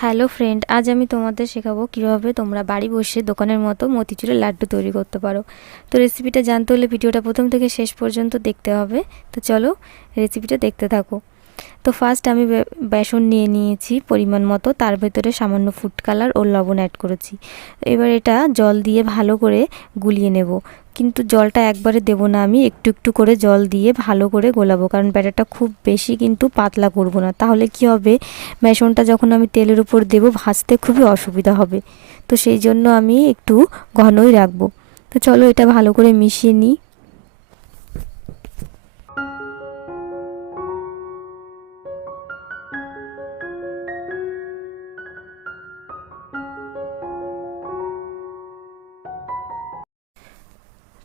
Hello friend, আজ আমি তোমাদের শেখাবো কীভাবে তোমরা বাড়ি বসে দোকানের মতো মতিচুরের লাড্ডু তৈরি করতে পারো। তো রেসিপিটা জানতে হলে ভিডিওটা প্রথম থেকে শেষ পর্যন্ত দেখতে হবে। তো চলো রেসিপিটা দেখতে থাকো। তো ফার্স্ট আমি বেসন নিয়ে নিয়েছি পরিমাণ মতো, তার ভেতরে সামান্য ফুড কালার ও লবণ অ্যাড করেছি। এবার এটা জল দিয়ে ভালো করে গুলিয়ে নেব, কিন্তু জলটা একবারে দেব না, আমি একটু একটু করে জল দিয়ে ভালো করে গোলাবো, কারণ ব্যাটারটা খুব বেশি কিন্তু পাতলা করব না, তাহলে কি হবে বেসনটা যখন আমি তেলের উপর দেব ভাজতে খুবই অসুবিধা হবে। তো সেই জন্য আমি একটু ঘনই রাখবো। তো চলো এটা ভালো করে মিশিয়ে নিই।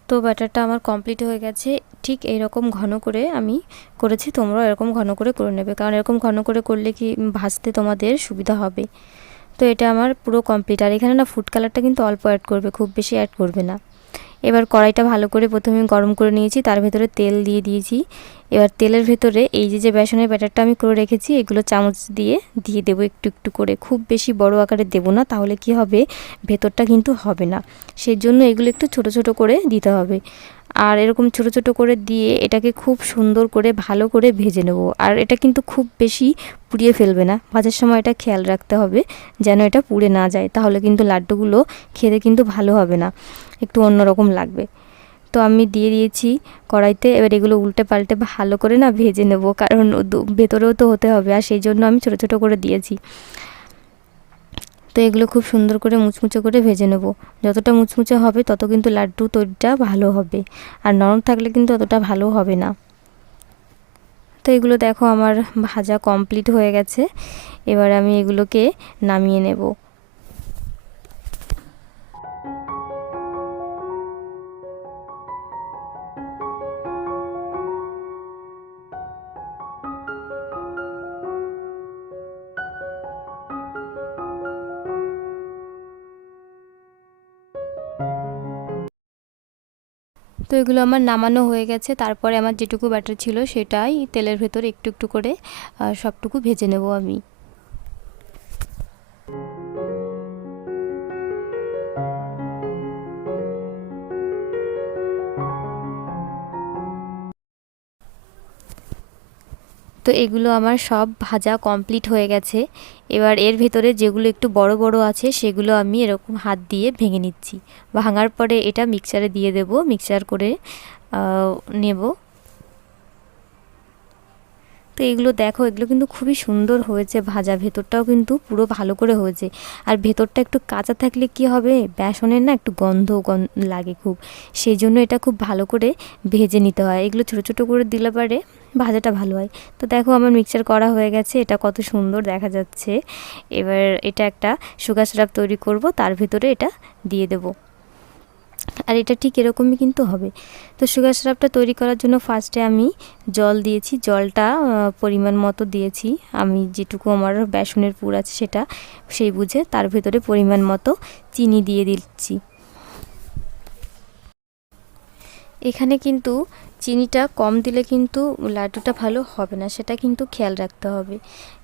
তো ব্যাটারটা আমার কমপ্লিট হয়ে গেছে। ঠিক এইরকম ঘন করে আমি করেছি, তোমরাও এরকম ঘন করে করে নেবে, কারণ এরকম ঘন করে করলে কি ভাজতে তোমাদের সুবিধা হবে। তো এটা আমার পুরো কমপ্লিট। আর এখানে না ফুড কালারটা কিন্তু অল্প অ্যাড করবে, খুব বেশি অ্যাড করবে না। এবার কড়াইটা ভালো করে প্রথমে গরম করে নিয়েছি, তার ভেতরে তেল দিয়ে দিয়েছি। এবার তেলের ভেতরে এই যে বেসনের ব্যাটারটা আমি করে রেখেছি এগুলো চামচ দিয়ে দিয়ে দেবো একটু একটু করে, খুব বেশি বড় আকারে দেবো না, তাহলে কি হবে ভেতরটা কিন্তু হবে না। সেই জন্য এগুলো একটু ছোট ছোট করে দিতে হবে। আর এরকম ছোট ছোট করে দিয়ে এটাকে খুব সুন্দর করে ভালো করে ভেজে নেব। আর এটা কিন্তু খুব বেশি পুড়িয়ে ফেলবে না, ভাজার সময় এটা খেয়াল রাখতে হবে যেন এটা পুড়ে না যায়, তাহলে কিন্তু লাড্ডুগুলো খেতে কিন্তু ভালো হবে না, একটু অন্যরকম লাগবে। তো আমি দিয়ে দিয়েছি কড়াইতে। এবার এগুলো উল্টে পাল্টে ভালো করে না ভেজে নেব, কারণ ভেতরেও তো হতে হবে, আর সেই জন্য আমি ছোট ছোট করে দিয়েছি। তো এগুলো খুব সুন্দর করে মুচমুচে করে ভেজে নেব। যতটা মুচমুচে হবে তত কিন্তু লাড্ডু তৈরিটা ভালো হবে, আর নরম থাকলে কিন্তু অতটা ভালো হবে না। তো এগুলো দেখো আমার ভাজা কমপ্লিট হয়ে গেছে। এবার আমি এগুলোকে নামিয়ে নেব। তো এগুলো আমার নামানো হয়ে গেছে। তারপরে আমার যেটুকু ব্যাটার ছিল সেটাই তেলের ভেতরে একটু একটু করে সবটুকু ভেজে নেব আমি। তো এগুলো আমার সব ভাজা কমপ্লিট হয়ে গেছে। এবার এর ভেতরে যেগুলো একটু বড় বড় আছে সেগুলো আমি এরকম হাত দিয়ে ভেঙে নিচ্ছি। ভাঙার পরে এটা মিক্সচারে দিয়ে দেব, মিক্সচার করে নেব। তো এগুলো দেখো, এগুলো কিন্তু খুবই সুন্দর হয়েছে ভাজা, ভেতরটাও কিন্তু পুরো ভালো করে হয়েছে। আর ভেতরটা একটু কাঁচা থাকলে কি হবে বেসনের না একটু গন্ধ লাগে খুব, সেই জন্য এটা খুব ভালো করে ভেজে নিতে হয়। এগুলো ছোটো ছোটো করে দিলে পারে ভাজাটা ভালো হয়। তো দেখো আমার মিক্সচার করা হয়ে গেছে, এটা কত সুন্দর দেখা যাচ্ছে। এবার এটা একটা সুগার সিরাপ তৈরি করব, তার ভিতরে এটা দিয়ে দেবো। আর এটা ঠিক এরকমই কিন্তু হবে। তো সুগার সিরাপটা তৈরি করার জন্য ফার্স্টে আমি জল দিয়েছি, জলটা পরিমাণ মতো দিয়েছি, আমি যেটুকু আমার বেসনের পুর আছে সেটা সেই বুঝে। তার ভেতরে পরিমাণ মতো চিনি দিয়ে দিচ্ছি। এখানে কিন্তু চিনিটা কম দিলে কিন্তু লাড্ডুটা ভালো হবে না, সেটা কিন্তু খেয়াল রাখতে হবে।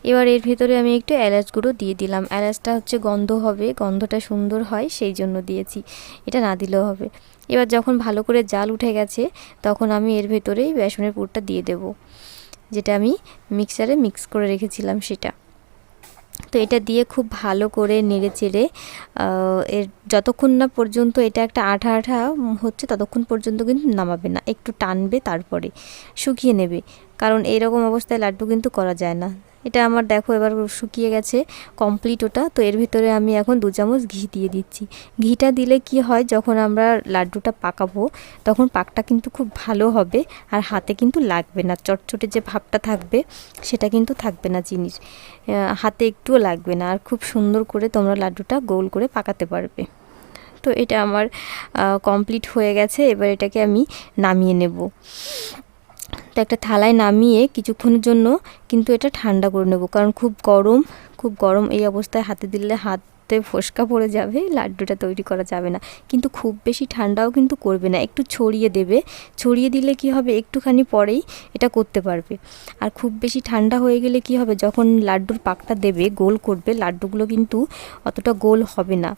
এবার এর ভেতরে আমি একটু এলাচ গুঁড়ো দিয়ে দিলাম, এলাচটা হচ্ছে গন্ধ হবে, গন্ধটা সুন্দর হয় সেই জন্য দিয়েছি, এটা না দিলেও হবে। এবার যখন ভালো করে জাল উঠে গেছে তখন আমি এর ভেতরেই বেসনের পুরটা দিয়ে দেব, যেটা আমি মিক্সারে মিক্স করে রেখেছিলাম সেটা। তো এটা দিয়ে খুব ভালো করে নেড়ে চেড়ে এর যতক্ষণ না পর্যন্ত এটা একটা আঠা আঠা হচ্ছে ততক্ষণ পর্যন্ত কিন্তু নামাবে না, একটু টানবে তারপরে শুকিয়ে নেবে, কারণ এইরকম অবস্থায় লাড্ডু কিন্তু করা যায় না। এটা আমার দেখো এবার শুকিয়ে গেছে কমপ্লিট ওটা। তো এর ভিতরে আমি এখন 2 চামচ ঘি দিয়ে দিচ্ছি। ঘিটা দিলে কি হয়, যখন আমরা লাড্ডুটা পাকাবো তখন পাকটা কিন্তু খুব ভালো হবে, আর হাতে কিন্তু লাগবে না, চটচটে যে ভাবটা থাকবে সেটা কিন্তু থাকবে না চিনির, হাতে একটুও লাগবে না, আর খুব সুন্দর করে তোমরা লাড্ডুটা গোল করে পাকাতে পারবে। তো এটা আমার কমপ্লিট হয়ে গেছে। এবার এটাকে আমি নামিয়ে নেব। তো একটা থালায় নামিয়ে কিছুক্ষণের জন্য কিন্তু এটা ঠান্ডা করে নেব, কারণ খুব গরম, খুব গরম এই অবস্থায় হাতে দিলে হাত হাতে ফোসকা পড়ে যাবে, লাড্ডুটা তৈরি করা যাবে না। কিন্তু খুব বেশি ঠান্ডাও কিন্তু করবে না, একটু ছড়িয়ে দেবে। ছড়িয়ে দিলে কি হবে, একটুখানি পরেই এটা করতে পারবে। আর খুব বেশি ঠান্ডা হয়ে গেলে কি হবে, যখন লাড্ডুর পাকটা দেবে, গোল করবে, লাড্ডুগুলো কিন্তু অতটা গোল হবে না।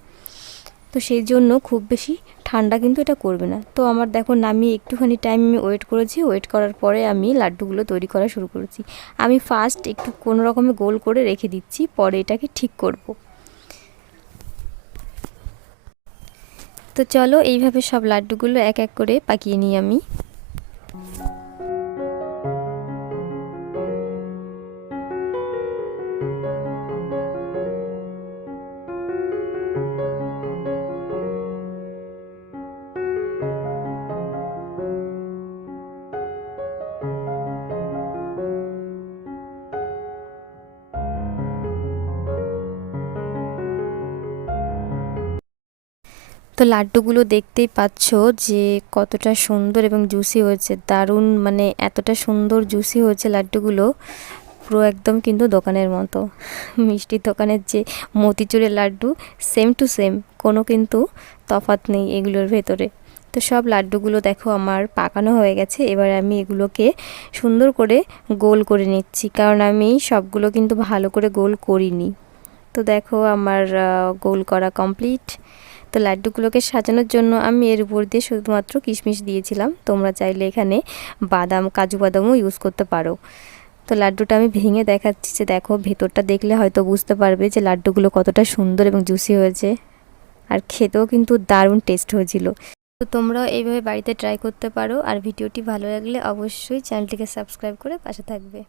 তো সেই জন্য খুব বেশি ঠান্ডা কিন্তু এটা করবে না। তো আমার দেখো নামিয়ে একটুখানি টাইম আমি ওয়েট করেছি, ওয়েট করার পরে আমি লাড্ডুগুলো তৈরি করা শুরু করেছি। আমি ফার্স্ট একটু কোনো রকমে গোল করে রেখে দিচ্ছি, পরে এটাকে ঠিক করব। তো চলো এইভাবে সব লাড্ডুগুলো এক এক করে পাকিয়ে নিই আমি। তো লাড্ডুগুলো দেখতেই পাচ্ছ যে কতটা সুন্দর এবং জুসি হয়েছে, দারুণ, মানে এতটা সুন্দর জুসি হয়েছে লাড্ডুগুলো, পুরো একদম কিন্তু দোকানের মতো। মিষ্টির দোকানের যে মতিচুরের লাড্ডু, সেম টু সেম, কোনো কিন্তু তফাৎ নেই এগুলোর ভেতরে। তো সব লাড্ডুগুলো দেখো আমার পাকানো হয়ে গেছে। এবার আমি এগুলোকে সুন্দর করে গোল করে নিচ্ছি, কারণ আমি সবগুলো কিন্তু ভালো করে গোল করিনি। তো দেখো আমার গোল করা কমপ্লিট। তো লাড্ডুগুলোকে সাজানোর জন্য আমি এর উপর দিয়ে শুধুমাত্র কিশমিশ দিয়েছিলাম, তোমরা চাইলে এখানে বাদাম, কাজু বাদামও ইউজ করতে পারো। তো লাড্ডুটা আমি ভেঙে দেখাচ্ছি, যে দেখো ভেতরটা দেখলে হয়তো বুঝতে পারবে যে লাড্ডুগুলো কতটা সুন্দর এবং জুসি হয়েছে, আর খেতেও কিন্তু দারুণ টেস্ট হয়েছিল। তো তোমরাও এইভাবে বাড়িতে ট্রাই করতে পারো। আর ভিডিওটি ভালো লাগলে অবশ্যই চ্যানেলটিকে সাবস্ক্রাইব করে পাশে থাকবে।